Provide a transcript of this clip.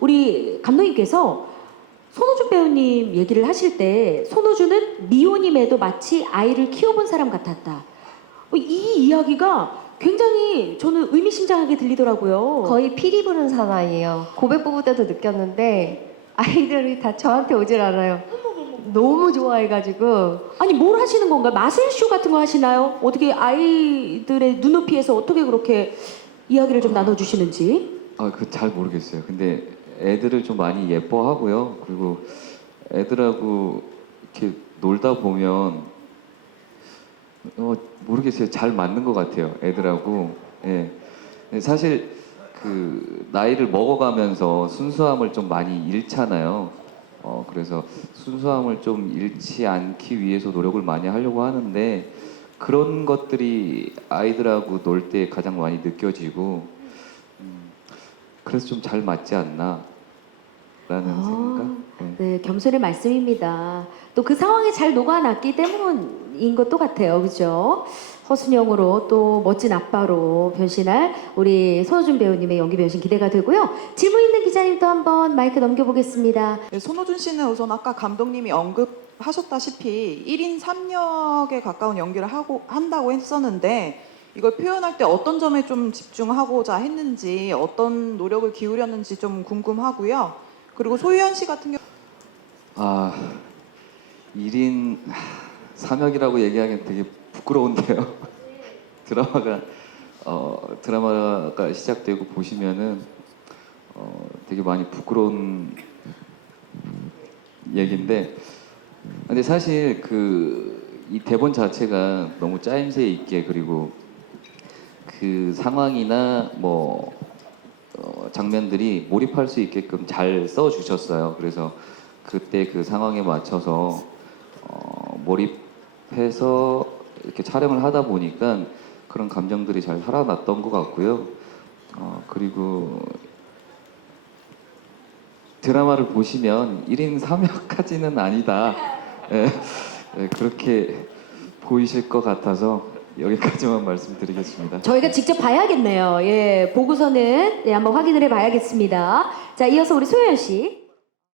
우리 감독님께서 손호준 배우님 얘기를 하실 때 손호준은 미혼임에도 마치 아이를 키워본 사람 같았다. 어, 이 이야기가 굉장히 저는 의미심장하게 들리더라고요. 거의 피리 부는 사나이예요. 고백 뽑을 때도 느꼈는데 아이들이 다 저한테 오질 않아요. 너무 좋아해가지고 아니 뭘 하시는 건가요? 마술쇼 같은 거 하시나요? 어떻게 아이들의 눈높이에서 어떻게 그렇게 이야기를 좀 나눠주시는지? 아, 그 잘 모르겠어요. 근데 애들을 좀 많이 예뻐하고요. 그리고 애들하고 이렇게 놀다 보면 어, 모르겠어요. 잘 맞는 것 같아요. 애들하고. 예. 사실 그 나이를 먹어가면서 순수함을 좀 많이 잃잖아요. 어, 그래서 순수함을 좀 잃지 않기 위해서 노력을 많이 하려고 하는데 그런 것들이 아이들하고 놀 때 가장 많이 느껴지고 음, 그래서 좀 잘 맞지 않나 라는 아. 생각 네. 네, 겸손의 말씀입니다. 또 그 상황에 잘 녹아났기 때문인 것도 같아요. 그죠? 허순영으로 또 멋진 아빠로 변신할 우리 손호준 배우님의 연기 변신 기대가 되고요. 질문 있는 기자님도 한번 마이크 넘겨보겠습니다. 네, 손호준 씨는 우선 아까 감독님이 언급하셨다시피 1인 3역에 가까운 연기를 하고 한다고 했었는데 이걸 표현할 때 어떤 점에 좀 집중하고자 했는지 어떤 노력을 기울였는지 좀 궁금하고요. 그리고 소유현 씨 같은 경우 아 1인 3역이라고 얘기하기엔 되게 부끄러운데요 드라마가 어, 드라마가 시작되고 보시면은 어, 되게 많이 부끄러운 얘기인데 근데 사실 그 이 대본 자체가 너무 짜임새 있게 그리고 그 상황이나 뭐 어, 장면들이 몰입할 수 있게끔 잘 써주셨어요. 그래서 그때 그 상황에 맞춰서 어, 몰입해서 이렇게 촬영을 하다 보니까 그런 감정들이 잘 살아났던 것 같고요. 어, 그리고 드라마를 보시면 1인 3역까지는 아니다. 예, 예, 그렇게 보이실 것 같아서 여기까지만 말씀드리겠습니다. 저희가 직접 봐야겠네요. 예, 보고서는 네, 한번 확인을 해봐야겠습니다. 자, 이어서 우리 소연 씨.